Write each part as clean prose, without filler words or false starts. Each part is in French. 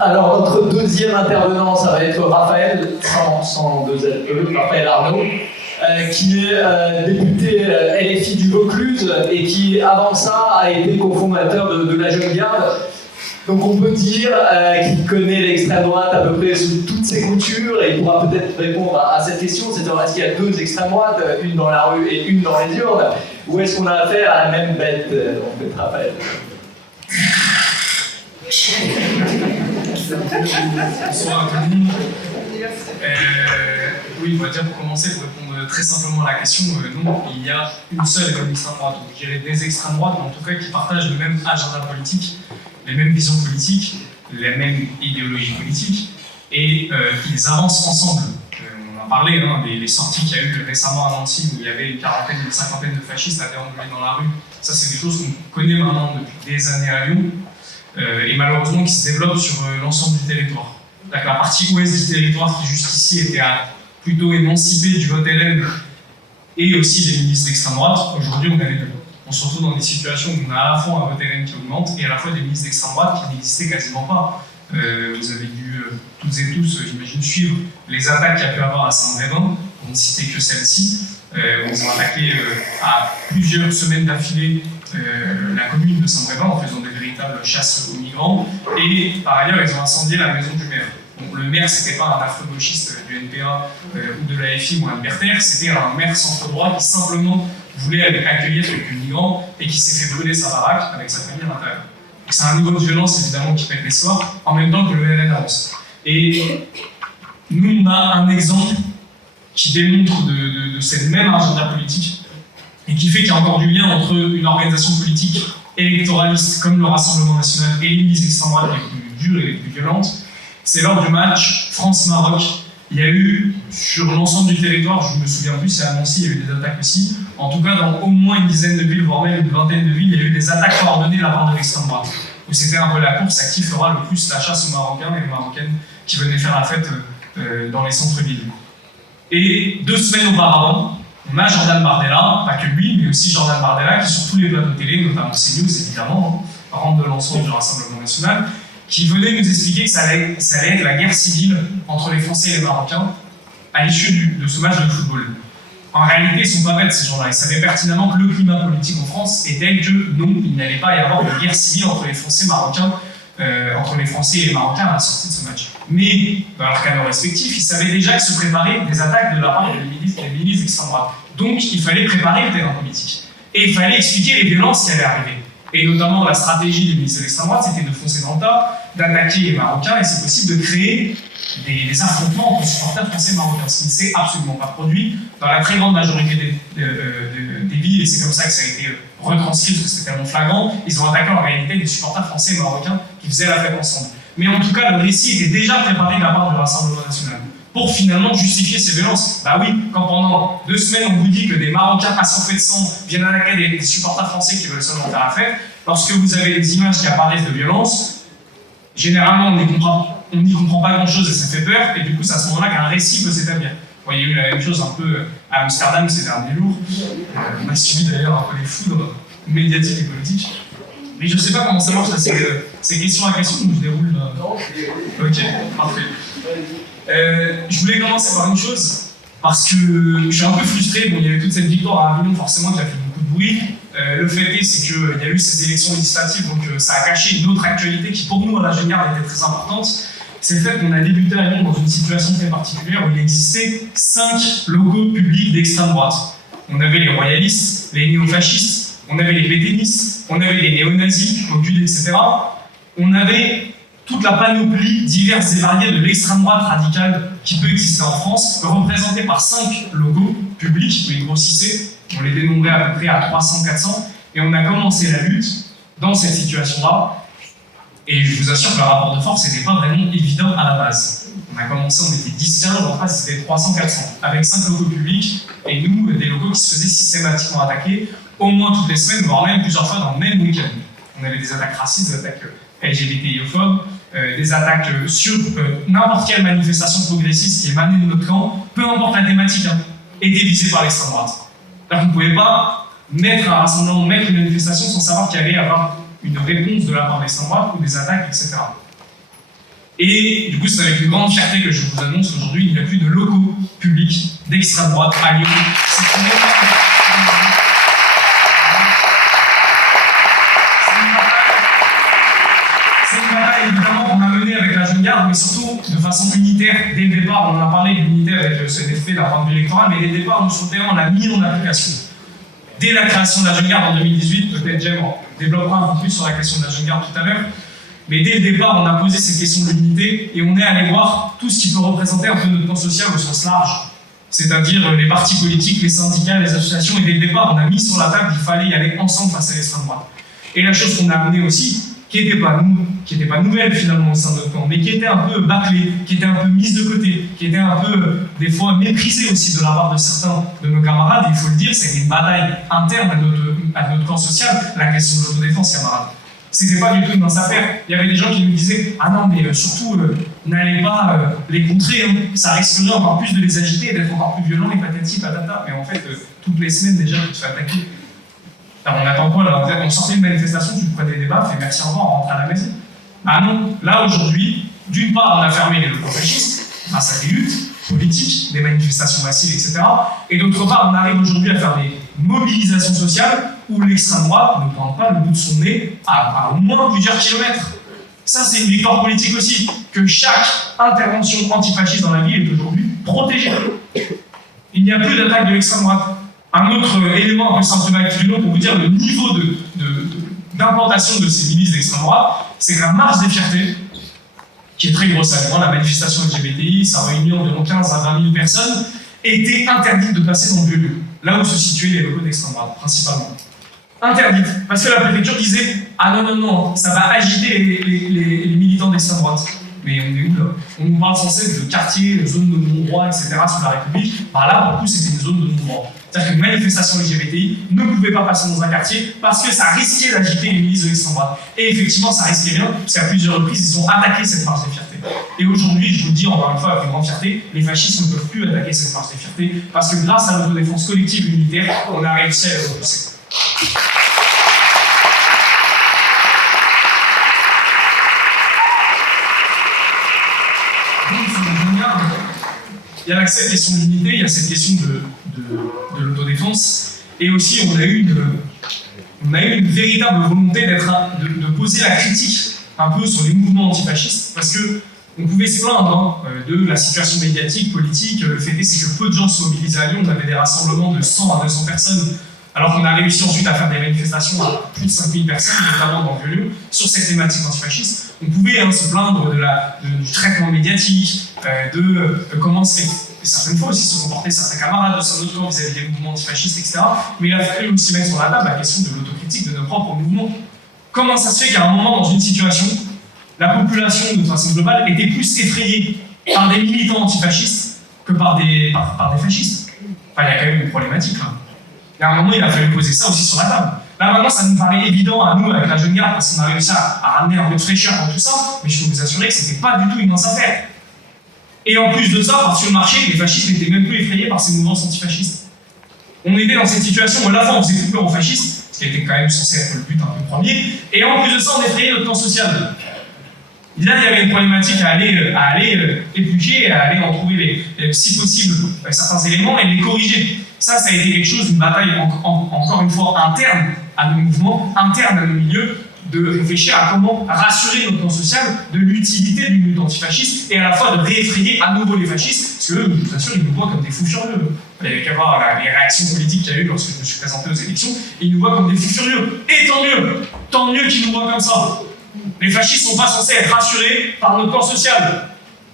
Alors, notre deuxième intervenant, ça va être Raphaël, sans deux LE, Raphaël Arnaud, qui est député LFI du Vaucluse et qui, avant ça, a été cofondateur de la Jeune Garde. Donc on peut dire qu'il connaît l'extrême droite à peu près sous toutes ses coutures et il pourra peut-être répondre à cette question, c'est-à-dire est-ce qu'il y a deux extrêmes droites, une dans la rue et une dans les urnes, ou est-ce qu'on a affaire à la même bête, en fait, Raphaël? Bonsoir à tout le monde. Oui, on va dire pour commencer, pour répondre très simplement à la question, non, il y a une seule et même extrême droite, donc je dirais des extrêmes droites, mais en tout cas qui partagent le même agenda politique, les mêmes visions politiques, les mêmes idéologies politiques, et ils avancent ensemble. On a parlé des sorties qu'il y a eu récemment à Nancy, où il y avait une quarantaine, une cinquantaine de fascistes à déambuler dans la rue. Ça, c'est des choses qu'on connaît maintenant depuis des années à Lyon, et malheureusement qui se développent sur l'ensemble du territoire. La partie ouest du territoire qui jusqu'ici était plutôt émancipée du vote LN et aussi des milices d'extrême droite, aujourd'hui on a les deux. On se retrouve dans des situations où on a à la fois un vote LN qui augmente et à la fois des milices d'extrême droite qui n'existaient quasiment pas. Vous avez dû toutes et tous, j'imagine, suivre les attaques qu'il y a pu avoir à Saint-Brévin, on ne citait que celle-ci. Ils ont attaqué à plusieurs semaines d'affilée la commune de Saint-Brévin en faisant des véritables chasses aux migrants, et par ailleurs ils ont incendié la maison du maire. Donc, le maire, c'était pas un afro-gauchiste du NPA ou de l'AFI ou un libertaire, c'était un maire centre-droit qui simplement voulait accueillir quelques migrants et qui s'est fait brûler sa baraque avec sa famille à l'intérieur. C'est un niveau de violence évidemment qui pète l'histoire, en même temps que le LN avance. Et nous, on a un exemple qui démontre de cette même agenda politique et qui fait qu'il y a encore du lien entre une organisation politique électoraliste comme le Rassemblement National et les milices extrême droite les plus dures et les plus violentes. C'est lors du match France-Maroc. Il y a eu, sur l'ensemble du territoire, je ne me souviens plus, c'est à Nancy, il y a eu des attaques aussi. En tout cas, dans au moins une dizaine de villes, voire même une vingtaine de villes, il y a eu des attaques coordonnées de la part de l'extrême droite. Donc c'était un peu la course à qui fera le plus la chasse aux Marocains et les Marocaines qui venaient faire la fête dans les centres-villes. Et 2 semaines auparavant, on a Jordan Bardella, pas que lui, mais aussi Jordan Bardella, qui sur tous les plateaux télé, notamment CNews évidemment, rentre de l'ensemble du Rassemblement National, qui venait nous expliquer que ça allait être la guerre civile entre les Français et les Marocains à l'issue de ce match de football. En réalité, ils ne sont pas bêtes ces gens-là. Ils savaient pertinemment que le climat politique en France est tel que non, il n'allait pas y avoir de guerre civile entre les Français et les Marocains à la sortie de ce match. Mais, dans leur cadre respectif, ils savaient déjà que se préparaient des attaques de la part des milices d'extrême droite. Donc, il fallait préparer le terrain politique. Et il fallait expliquer les violences qui allaient arriver. Et notamment, la stratégie des milices d'extrême droite, c'était de foncer dans le tas, d'attaquer les Marocains, et c'est possible de créer des affrontements entre supporters français et marocains, ce qui ne s'est absolument pas produit dans la très grande majorité des villes, et c'est comme ça que ça a été retranscrit, parce que c'était tellement flagrant. Ils ont attaqué en réalité des supporters français et marocains qui faisaient la fête ensemble. Mais en tout cas, le récit était déjà préparé de la part du Rassemblement National pour finalement justifier ces violences. Bah oui, quand pendant 2 semaines on vous dit que des Marocains assoiffés de sang viennent attaquer des supporters français qui veulent seulement faire la fête, lorsque vous avez des images qui apparaissent de violence, généralement on n'y comprend pas grand-chose et ça fait peur, et du coup c'est à ce moment-là qu'un récit peut s'établir. Bon, il y a eu la même chose un peu à Amsterdam ces derniers jours. On a subi d'ailleurs un peu les foudres médiatiques et politiques. Mais je ne sais pas comment ça marche, là, c'est question à question, je déroule. Ok, parfait. Je voulais commencer par une chose, parce que je suis un peu frustré. Bon, il y a eu toute cette victoire à Avignon, forcément, qui a fait beaucoup de bruit. Le fait est, c'est qu'il y a eu ces élections législatives, donc ça a caché une autre actualité qui, pour nous, à la Jeune Garde, était très importante. C'est le fait qu'on a débuté à Lyon dans une situation très particulière où il existait 5 logos publics d'extrême droite. On avait les royalistes, les néofascistes, on avait les pétainistes, on avait les néo-nazis, Ocul, etc. On avait toute la panoplie diverse et variée de l'extrême droite radicale qui peut exister en France, représentée par 5 logos publics, vous les grossissez, on les dénombrait à peu près à 300-400, et on a commencé la lutte dans cette situation-là. Et je vous assure que le rapport de force n'était pas vraiment évident à la base. On a commencé, on était 10-15, en face c'était 300-400, avec 5 locaux publics, et nous, des locaux qui se faisaient systématiquement attaquer, au moins toutes les semaines, voire même plusieurs fois dans le même week-end. On avait des attaques racistes, des attaques LGBTI-phobes, des attaques sur n'importe quelle manifestation progressiste qui émanait de notre camp, peu importe la thématique, était visée par l'extrême droite. Alors vous ne pouvez pas mettre un rassemblement, mettre une manifestation sans savoir qu'il y allait avoir une réponse de la part de l'extrême droite ou des attaques, etc. Et du coup, c'est avec une grande fierté que je vous annonce qu'aujourd'hui, il n'y a plus de locaux publics d'extrême droite à Lyon. C'est une bataille évidemment qu'on a menée avec la Jeune Garde, mais surtout de façon unitaire dès le départ. On en a parlé de l'unité avec cet effet d'un point de vue électoral, mais dès le départ, nous sur le terrain, on l'a mis en application. Dès la création de la Jeune Garde en 2018, peut-être Jem développera un peu plus sur la question de la Jeune Garde tout à l'heure, mais dès le départ, on a posé cette question de l'unité et on est allé voir tout ce qui peut représenter un peu notre camp social au sens large, c'est-à-dire les partis politiques, les syndicats, les associations, et dès le départ, on a mis sur la table qu'il fallait y aller ensemble face à l'extrême droite. Et la chose qu'on a amenée aussi, qui n'était pas nouvelle finalement au sein de notre camp, mais qui était un peu bâclée, qui était un peu mise de côté, qui était un peu, des fois, méprisée aussi de la part de certains de nos camarades, et il faut le dire, c'était une bataille interne à notre camp social, la question de l'autodéfense, camarades. C'était pas du tout une mince affaire. Il y avait des gens qui nous disaient « Ah non, mais surtout, n'allez pas les contrer, hein. Ça risquerait encore plus de les agiter et d'être encore plus violents et patati patata. » Mais en fait, toutes les semaines déjà, tu te fais attaquer. Alors on attend quoi là? On sortait une manifestation, tu prenais des débats, fais merci, au revoir, on rentre à la maison. Ah non, là aujourd'hui, d'une part, on a fermé les locaux fascistes grâce à des luttes politiques, des manifestations massives, etc. Et d'autre part, on arrive aujourd'hui à faire des mobilisations sociales où l'extrême droite ne pointe pas le bout de son nez à au moins plusieurs kilomètres. Ça, c'est une victoire politique aussi, que chaque intervention antifasciste dans la ville est aujourd'hui protégée. Il n'y a plus d'attaque de l'extrême droite. Un autre élément un peu symptomatique du lot pour vous dire le niveau d'implantation de ces milices d'extrême droite, c'est que la marche des fiertés, qui est très grosse à Lyon, la manifestation LGBTI, ça réunit environ 15 à 20 000 personnes, était interdite de passer dans le lieu, là où se situaient les locaux d'extrême droite, principalement. Interdite, parce que la préfecture disait « Ah non, ça va agiter les militants d'extrême droite ». Mais on est où là? On nous parle sans cesse de quartiers, de zones de non-droit, etc. sous la République. Bah là, pour le coup, c'était une zone de non-droit. C'est-à-dire qu'une manifestation LGBTI ne pouvait pas passer dans un quartier parce que ça risquait d'agiter les milices de l'extrême droite. Et effectivement, ça risquait bien, parce qu'à plusieurs reprises, ils ont attaqué cette marche des fiertés. Et aujourd'hui, je vous le dis encore une fois avec une grande fierté, les fascistes ne peuvent plus attaquer cette marche des fiertés parce que grâce à l'autodéfense collective et unitaire, on a réussi à les repousser. Il y a cette question de l'unité, il y a cette question de l'autodéfense, et aussi on a eu une véritable volonté de poser la critique un peu sur les mouvements antifascistes, parce que on pouvait se plaindre de la situation médiatique, politique. Le fait est, c'est que peu de gens se mobilisaient à Lyon. On avait des rassemblements de 100 à 200 personnes, alors qu'on a réussi ensuite à faire des manifestations à plus de 5000 personnes, notamment dans le lieu, sur cette thématique antifasciste. On pouvait se plaindre du traitement médiatique, de comment certaines fois aussi se comportaient certains camarades de son autre camp vis-à-vis des mouvements antifascistes, etc. Mais il a fallu aussi mettre sur la table la question de l'autocritique de nos propres mouvements. Comment ça se fait qu'à un moment, dans une situation, la population, de façon globale, était plus effrayée par des militants antifascistes que par des fascistes? Enfin, il y a quand même une problématique là. Et à un moment, il a fallu poser ça aussi sur la table. Là, maintenant, ça nous paraît évident à nous, avec la Jeune Garde, parce qu'on a réussi à ramener un peu de fraîcheur dans tout ça, mais je peux vous assurer que c'était pas du tout une mince affaire. Et en plus de ça, par-dessus le marché, les fascistes n'étaient même plus effrayés par ces mouvements antifascistes. On était dans cette situation où à la fois on faisait tout peur aux fascistes, ce qui était quand même censé être le but un peu premier, et en plus de ça, on effrayait notre camp social. Là, il y avait une problématique à aller éplucher, à aller en trouver, si possible, certains éléments et les corriger. Ça a été quelque chose, une bataille, encore une fois, interne à nos mouvements, interne à nos milieux, de réfléchir à comment rassurer notre camp social de l'utilité d'une lutte antifasciste et à la fois de réeffrayer à nouveau les fascistes, parce que, bien sûr, ils nous voient comme des fous furieux. Il n'y avait qu'à voir les réactions politiques qu'il y a eu lorsque je me suis présenté aux élections, et ils nous voient comme des fous furieux. Et tant mieux qu'ils nous voient comme ça. Les fascistes ne sont pas censés être rassurés par notre camp social.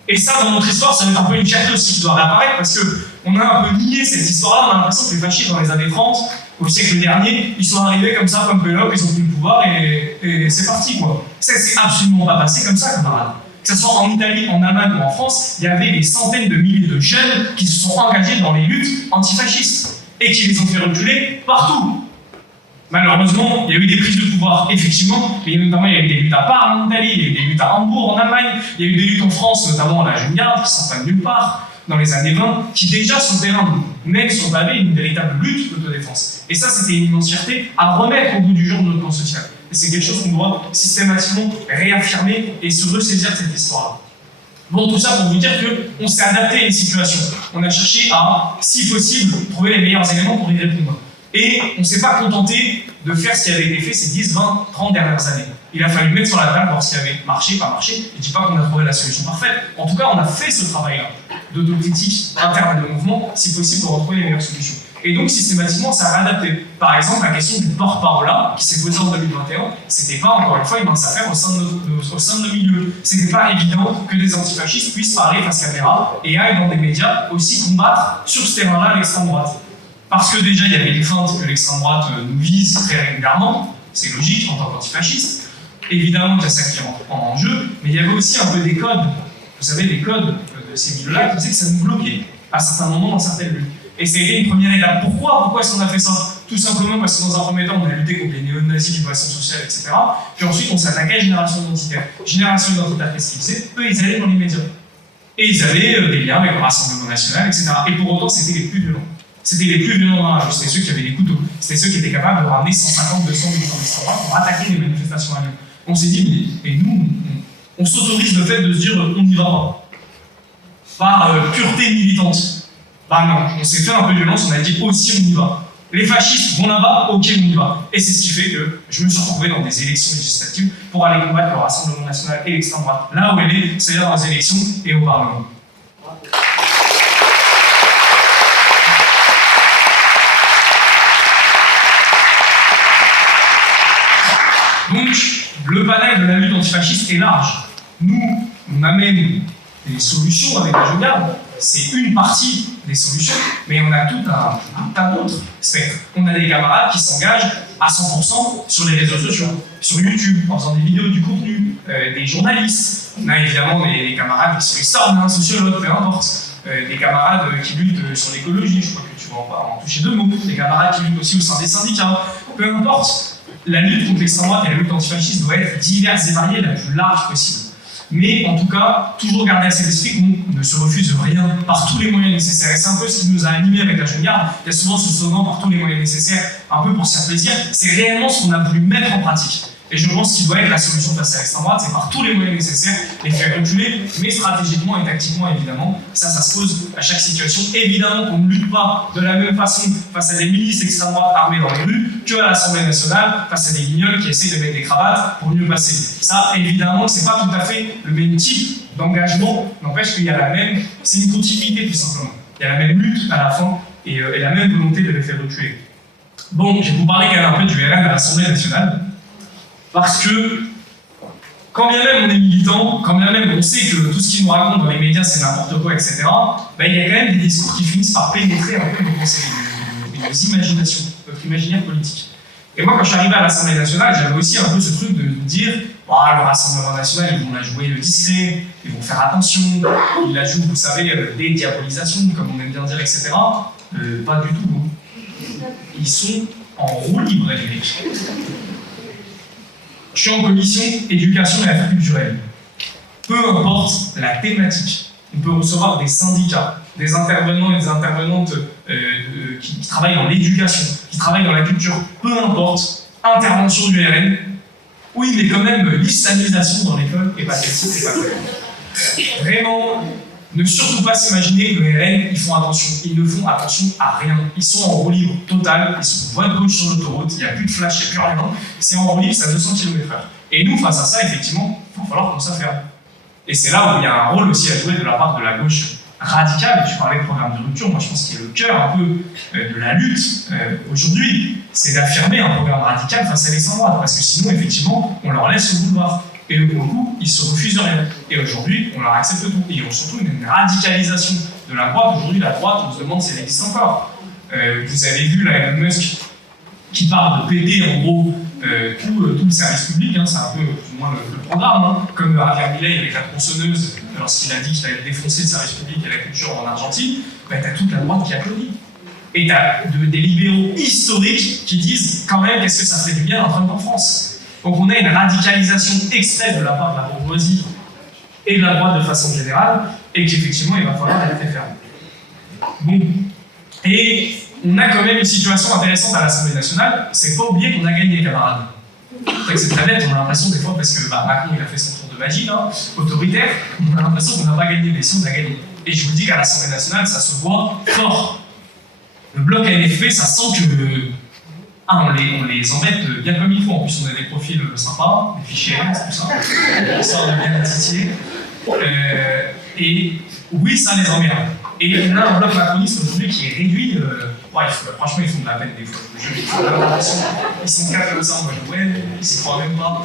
Et ça, dans notre histoire, ça va être un peu une fierté aussi qui doit réapparaître, parce qu'on a un peu nié cette histoire-là. On a l'impression que les fascistes, dans les années 30, au siècle dernier, ils sont arrivés comme ça, comme Pélope, ils ont pris le pouvoir et c'est parti, quoi. Ça s'est absolument pas passé comme ça, camarades. Que ce soit en Italie, en Allemagne ou en France, il y avait des centaines de milliers de jeunes qui se sont engagés dans les luttes antifascistes et qui les ont fait reculer partout. Malheureusement, il y a eu des prises de pouvoir, effectivement, mais notamment il y a eu des luttes à Parme en Italie, il y a eu des luttes à Hambourg en Allemagne, il y a eu des luttes en France, notamment à la Jeune Garde, qui s'en prennent nulle part, dans les années 20, qui déjà sur le terrain même sont avait une véritable lutte d'autodéfense. Et ça, c'était une immense fierté à remettre au bout du jour de notre plan social. Et c'est quelque chose qu'on doit systématiquement réaffirmer et se ressaisir de cette histoire-là. Bon, tout ça pour vous dire qu'on s'est adapté à une situation. On a cherché à, si possible, trouver les meilleurs éléments pour y répondre. Et on ne s'est pas contenté de faire ce qui avait été fait ces 10, 20, 30 dernières années. Il a fallu mettre sur la table, voir ce qui avait marché, pas marché. Je ne dis pas qu'on a trouvé la solution parfaite. En tout cas, on a fait ce travail-là d'autocritique interne de mouvement, si possible, pour retrouver les meilleures solutions. Et donc, systématiquement, ça a réadapté. Par exemple, la question du porte-parole qui s'est posée en 2021, c'était pas, encore une fois, une mince affaire au sein de nos milieux. C'était pas évident que des antifascistes puissent parler face caméra et aillent dans des médias aussi combattre sur ce terrain-là l'extrême droite. Parce que déjà, il y avait des feintes que l'extrême droite nous vise très régulièrement, c'est logique en tant qu'antifasciste. Évidemment qu'il y a ça qui rentre en jeu, mais il y avait aussi un peu des codes, vous savez, des codes de ces milieux-là qui disaient que ça nous bloquait à certains moments dans certaines luttes. Et c'était une première étape. Pourquoi est-ce qu'on a fait ça? Tout simplement parce que dans un premier temps, on a lutté contre les néo-nazis du bassin social, etc. Puis ensuite, on s'attaquait à Génération Identitaire. Génération Identitaire, qu'est-ce qu'ils faisaient? Eux, ils allaient dans les médias. Et ils avaient des liens avec le Rassemblement National, etc. Et pour autant, c'était les plus violents. C'était les plus violents dans la rue. C'était ceux qui avaient des couteaux. C'était ceux qui étaient capables de ramener 150, 200 militants d'extrême droite pour attaquer les manifestations à Lyon. On s'est dit, mais nous, on s'autorise le fait de se dire, on n'y va pas. Par pureté militante. Bah non, on s'est fait un peu de violence, on a dit aussi on y va. Les fascistes vont là-bas, ok on y va. Et c'est ce qui fait que je me suis retrouvé dans des élections législatives pour aller combattre le Rassemblement National et l'extrême droite. Là où elle est, c'est-à-dire dans les élections et au Parlement. Donc, le panel de la lutte antifasciste est large. Nous, on amène des solutions avec la Gegarde, c'est une partie des solutions, mais on a tout un tas d'autres spectres. On a des camarades qui s'engagent à 100% sur les réseaux sociaux, sur YouTube, en faisant des vidéos, du contenu, des journalistes. On a évidemment des camarades qui sont historiens, sociologues, peu importe. Des camarades qui luttent sur l'écologie, je crois que tu vas en toucher deux mots. Des camarades qui luttent aussi au sein des syndicats, peu importe. La lutte contre l'extrême droite et la lutte antifasciste doit être diverse et variée, la plus large possible. Mais en tout cas, toujours garder à cet esprit qu'on ne se refuse rien par tous les moyens nécessaires. Et c'est un peu ce qui nous a animés avec la Gegarde. Il y a souvent ce slogan par tous les moyens nécessaires, un peu pour se faire plaisir. C'est réellement ce qu'on a voulu mettre en pratique. Et je pense qu'il doit être la solution face à l'extrême droite, c'est par tous les moyens nécessaires les faire reculer, mais stratégiquement et tactiquement évidemment. Ça se pose à chaque situation. Évidemment qu'on ne lutte pas de la même façon face à des milices d'extrême droite armées dans les rues qu'à l'Assemblée nationale face à des guignols qui essayent de mettre des cravates pour mieux passer. Ça, évidemment, c'est pas tout à fait le même type d'engagement, n'empêche qu'il y a la même, c'est une continuité tout simplement. Il y a la même lutte à la fin et la même volonté de les faire reculer. Bon, je vais vous parler quand même un peu du RN à l'Assemblée nationale. Parce que, quand bien même on est militant, quand bien même on sait que tout ce qu'ils nous racontent dans les médias c'est n'importe quoi, etc., il y a quand même des discours qui finissent par pénétrer un peu nos pensées, nos imaginations, notre imaginaire politique. Et moi, quand je suis arrivé à l'Assemblée nationale, j'avais aussi un peu ce truc de dire le Rassemblement national, ils vont la jouer le discret, ils vont faire attention, ils la jouent, vous savez, des diabolisations, comme on aime bien dire, etc. Pas du tout. Ils sont en roue libre, les mecs. Je suis en commission éducation et affaires culturelles. Peu importe la thématique, on peut recevoir des syndicats, des intervenants et des intervenantes qui travaillent dans l'éducation, qui travaillent dans la culture, peu importe, intervention du RN. Oui, mais quand même, l'islamisation dans l'école est pas celle-ci, c'est pas vrai. Vraiment, ne surtout pas s'imaginer que le RN, ils font attention. Ils ne font attention à rien. Ils sont en roue libre totale, ils sont voie de gauche sur l'autoroute, il n'y a plus de flash, il n'y a plus rien. C'est en roue libre, c'est à 200 km/h. Et nous, face à ça, effectivement, il va falloir qu'on s'affaire. Et c'est là où il y a un rôle aussi à jouer de la part de la gauche radicale. Tu parlais de programme de rupture, moi je pense qu'il y a le cœur un peu de la lutte aujourd'hui, c'est d'affirmer un programme radical face à l'extrême droite, parce que sinon, effectivement, on leur laisse le boulevard. Et pour le coup, ils se refusent rien. Et aujourd'hui, on leur accepte tout. Et ils ont surtout une radicalisation de la droite. Aujourd'hui, la droite, on se demande si elle existe encore. Vous avez vu là, Elon Musk qui parle de péter en gros tout le service public, c'est un peu plus ou moins le programme, comme Javier Milei avec la tronçonneuse, lorsqu'il a dit qu'il allait défoncer le service public et la culture en Argentine, t'as toute la droite qui applaudit. Et t'as des libéraux historiques qui disent quand même qu'est-ce que ça ferait du bien d'un Trump en France. Donc on a une radicalisation extrême de la part de la bourgeoisie et de la droite de façon générale, et qu'effectivement il va falloir la faire fermer. Bon. Et on a quand même une situation intéressante à l'Assemblée nationale, c'est pas oublier qu'on a gagné, camarades. C'est vrai que c'est très bête, on a l'impression des fois, parce que Macron il a fait son tour de magie, là, autoritaire, on a l'impression qu'on n'a pas gagné, mais si on a gagné. Et je vous dis qu'à l'Assemblée nationale, ça se voit fort. Le bloc ANFP, ça sent que on les embête bien comme il faut. En plus, on a des profils sympas, des fichiers, tout ça, histoire de bien titiller. Et oui, ça les emmerde. Et on a un bloc macroniste aujourd'hui qui est réduit. Franchement, ils font de la peine des fois. Ils sont quatre comme ça, en mode ouais, ils s'y croient même pas.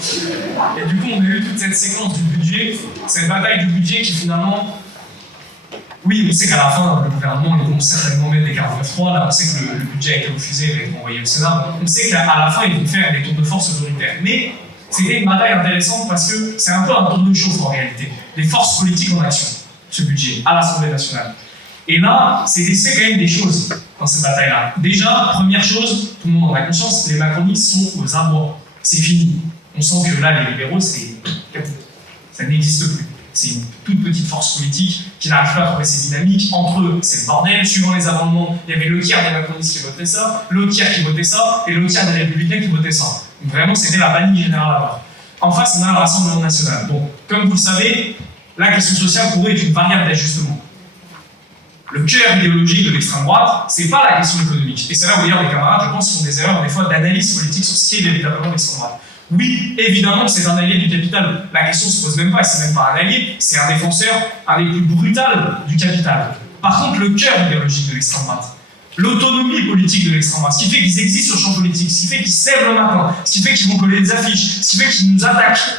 Et du coup, on a eu toute cette séquence du budget, cette bataille du budget qui finalement. Oui, on sait qu'à la fin, le gouvernement, ils vont certainement mettre des 49.3. Là, on sait que le budget a été refusé, il va être envoyé au Sénat. On sait qu'à la fin, ils vont faire des tours de force autoritaires. Mais c'était une bataille intéressante parce que c'est un peu un tour de chauffe en réalité. Les forces politiques en action, ce budget, à l'Assemblée nationale. Et là, c'est laissé quand même des choses dans cette bataille-là. Déjà, première chose, tout le monde en a conscience, les macronistes sont aux abois. C'est fini. On sent que là, les libéraux, ça n'existe plus. C'est une toute petite force politique qui n'arrive pas à trouver ses dynamiques. Entre eux, c'est le bordel. Suivant les amendements, il y avait le tiers des macronistes qui votaient ça, l'autre tiers qui votait ça, et l'autre tiers des républicains qui votaient ça. Donc vraiment, c'était la vanille générale là-bas. En face, on a le Rassemblement national. Bon, comme vous le savez, la question sociale pour eux est une variable d'ajustement. Le cœur idéologique de l'extrême droite, c'est pas la question économique. Et c'est là où d'ailleurs les camarades, je pense, font des erreurs des fois d'analyse politique sur ce qui est véritablement l'extrême droite. Oui, évidemment que c'est un allié du capital. La question se pose même pas, c'est même pas un allié, c'est un défenseur, un des plus brutals du capital. Par contre, le cœur idéologique de l'extrême droite, l'autonomie politique de l'extrême droite, ce qui fait qu'ils existent sur le champ politique, ce qui fait qu'ils se lèvent le matin, ce qui fait qu'ils vont coller des affiches, ce qui fait qu'ils nous attaquent,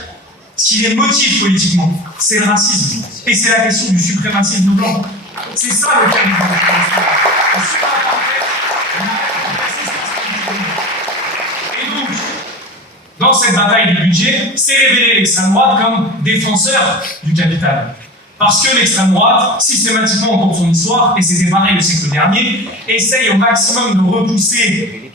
ce qui les motive politiquement, c'est le racisme. Et c'est la question du suprémacisme blanc. C'est ça le cœur idéologique. Et donc, dans cette bataille du budget, c'est révélé l'extrême droite comme défenseur du capital. Parce que l'extrême droite, systématiquement au cours de son histoire, et c'était pareil le siècle dernier, essaye au maximum de repousser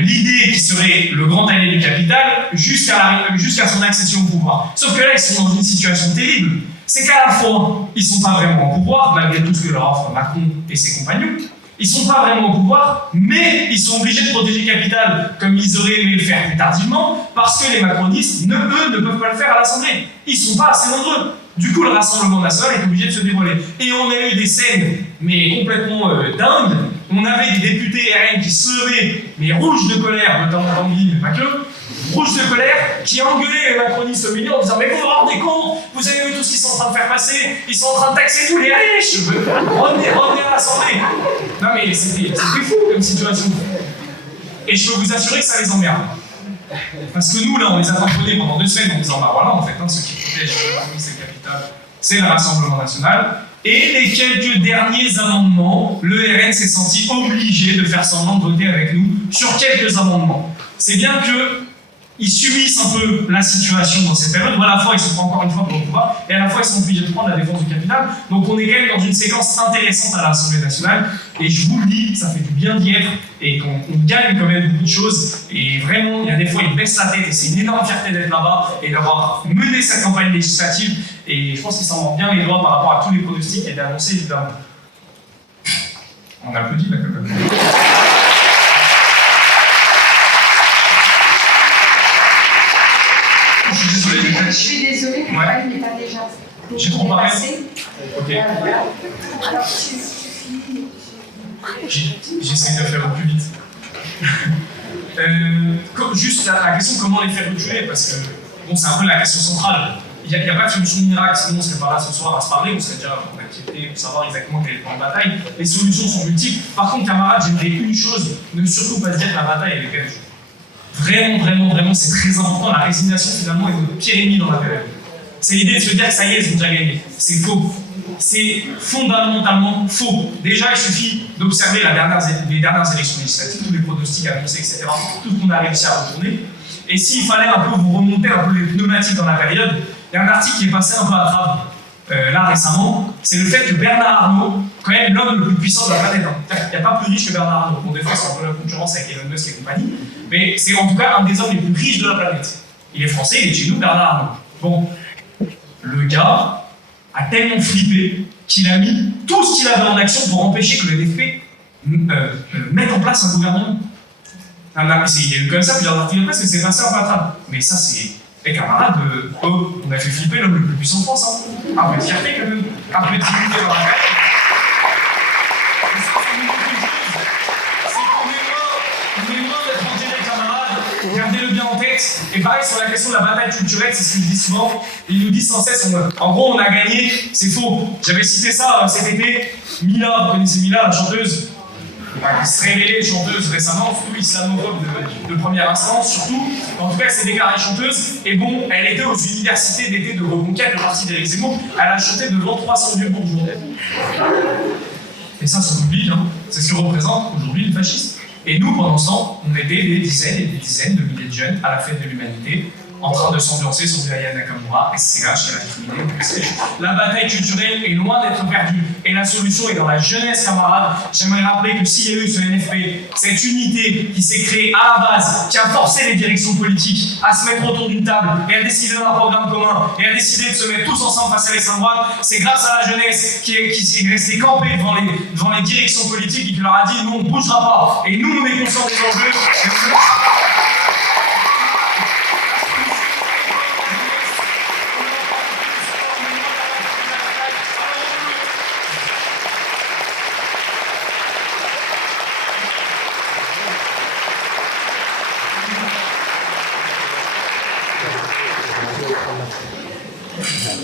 l'idée qui serait le grand allié du capital jusqu'à son accession au pouvoir. Sauf que là, ils sont dans une situation terrible. C'est qu'à la fois, ils ne sont pas vraiment au pouvoir, malgré tout ce que leur offre Macron et ses compagnons. Ils ne sont pas vraiment au pouvoir, mais ils sont obligés de protéger le capital comme ils auraient aimé le faire plus tardivement, parce que les macronistes, eux, ne peuvent pas le faire à l'Assemblée. Ils ne sont pas assez nombreux. Du coup, le Rassemblement national est obligé de se dévoiler. Et on a eu des scènes, mais complètement dingues. On avait des députés RN qui se levaient, mais rouges de colère, notamment Tanguy, mais pas que, rouges de colère, qui engueulaient les macronistes au milieu en disant « Mais vous vous rendez compte, vous avez vu tout ce qu'ils sont en train de faire passer, ils sont en train de taxer tous les riches, revenez à l'Assemblée !» Non mais c'était fou comme situation. Et je peux vous assurer que ça les emmerde. Parce que nous, là, on les a tamponnés pendant 2 semaines en disant « Bah voilà, en fait, ceux qui protègent l'économie, c'est le capital, c'est le Rassemblement national. » Et les quelques derniers amendements, le RN s'est senti obligé de faire semblant de voter avec nous sur quelques amendements. C'est bien qu'ils subissent un peu la situation dans cette période où à la fois ils se prennent encore une fois pour le pouvoir et à la fois ils sont obligés de prendre la défense du capital. Donc on est quand même dans une séquence intéressante à l'Assemblée nationale et je vous le dis, ça fait du bien d'y être et qu'on gagne quand même beaucoup de choses et vraiment il y a des fois ils baissent la tête et c'est une énorme fierté d'être là-bas et d'avoir mené cette campagne législative et je pense qu'ils s'en mordent bien les doigts par rapport à tous les pronostics qui étaient annoncés évidemment. On applaudit là quand même. Je suis désolée, le travail n'est pas déjà. J'ai trop parlé. Ok. Voilà. Alors, tu finis. J'essaie de faire au plus vite. Juste la question comment les faire reculer, parce que bon, c'est un peu la question centrale. Il n'y a pas de solution miracle, sinon on ne serait pas là ce soir à se parler, on serait déjà en activité pour savoir exactement quel est le plan de bataille. Les solutions sont multiples. Par contre, camarades, j'aimerais une chose, ne surtout pas se dire que la bataille elle est perdue. Vraiment, c'est très important. La résignation, finalement, est notre pire ennemi dans la période. C'est l'idée de se dire que ça y est, ils ont déjà gagné. C'est faux. C'est fondamentalement faux. Déjà, il suffit d'observer les dernières élections législatives, tous les pronostics annoncés, etc., tout ce qu'on a réussi à retourner. Et s'il fallait un peu vous remonter un peu les pneumatiques dans la période, il y a un article qui est passé un peu à travers là récemment, c'est le fait que Bernard Arnault, quand même l'homme le plus puissant de la planète, il n'y a pas plus riche que Bernard Arnault. Bon, des fois, c'est un peu la concurrence avec Elon Musk et compagnie, mais c'est en tout cas un des hommes les plus riches de la planète. Il est français, il est chez nous, Bernard Arnault. Bon, le gars a tellement flippé qu'il a mis tout ce qu'il avait en action pour empêcher que le DFP mette en place un gouvernement. Il y a eu comme ça plusieurs articles de presse que c'est passé un peu à travers. Mais ça, c'est Les camarades, eux, on a fait flipper l'homme le plus puissant de France. Hein. Un peu de fierté quand même, un peu de dignité dans la tête. On est loin d'être enterrés, camarades. Gardez-le bien en tête. Et pareil, sur la question de la bataille culturelle, c'est ce qu'ils disent souvent. Ils nous disent sans cesse, en gros, on a gagné. C'est faux. J'avais cité ça cet été. Mila, vous connaissez Mila, la chanteuse qui se révélait chanteuse récemment, surtout islamophobe de première instance, surtout. En tout cas, elle s'est déclarée chanteuse. Et bon, elle était aux universités d'été de Reconquête, le parti d'Éric Zemmour. Elle a chanté devant 300 vieux bourgeois. Et ça oublie, hein. C'est ce que représentent aujourd'hui les fascistes. Et nous, pendant ce temps, on était des dizaines et des dizaines de milliers de jeunes à la fête de l'humanité, en train de s'ambiancer sur du Aya Nakamura, SCH, elle a criminé. La bataille culturelle est loin d'être perdue. Et la solution est dans la jeunesse, camarades. J'aimerais rappeler que s'il y a eu ce NFP, cette unité qui s'est créée à la base, qui a forcé les directions politiques à se mettre autour d'une table et à décider d'un programme commun et à décider de se mettre tous ensemble face à l'extrême droite, c'est grâce à la jeunesse qui est restée campée devant les directions politiques et qui leur a dit nous on ne bougera pas. Et nous on est conscients des enjeux.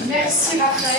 Merci Raphaël.